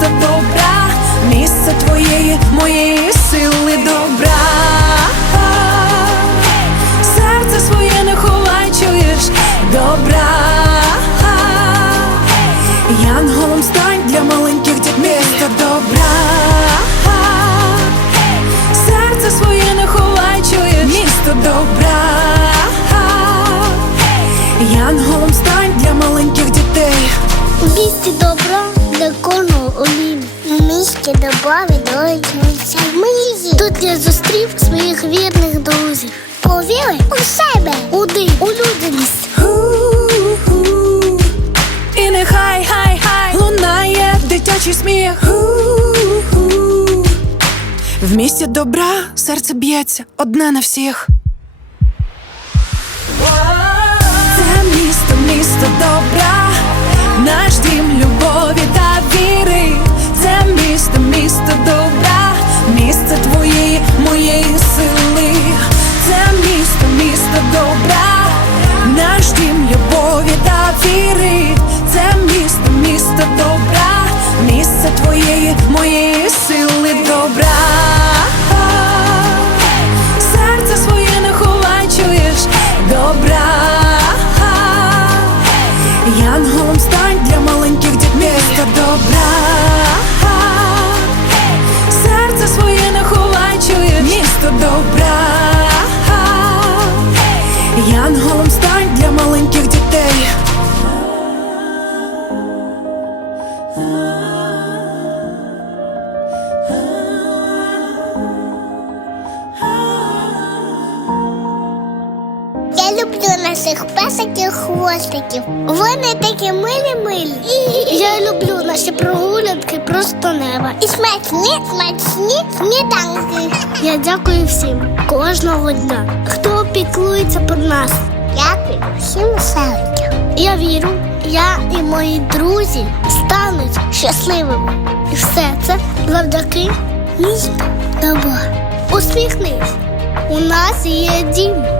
Місто, добра, місце твоєї, моєї сили добра. Серце своє не ховай, чуєш добра. Янголом стань для маленьких дітей місто добра. Серце своє не ховай, чуєш місто добра. Янголом стань для маленьких дітей. У місті добра для кожного олім. У місті добра відроджується мрії. Тут я зустрів своїх вірних друзів. Повіри у себе, у див, у людяність. І нехай хай хай лунає дитячий сміх. В місті добра серце б'ється одне на всіх. Це місто, місто добра, наш Янголом стань для маленьких дітей місто добра. Серце своє не ховай, чуєш місто добра. Люблю наших песиків хвостиків. Вони такі милі-милі. Я люблю наші прогулянки просто неба. І смачні, смачні сніданки. Я дякую всім кожного дня, хто піклується про нас. Дякую всім селикам. Я вірю, я і мої друзі стануть щасливими. І все це завдяки місту добра. Усміхнись. У нас є дім.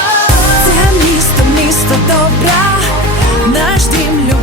Місто, місто добра, наш дім любові та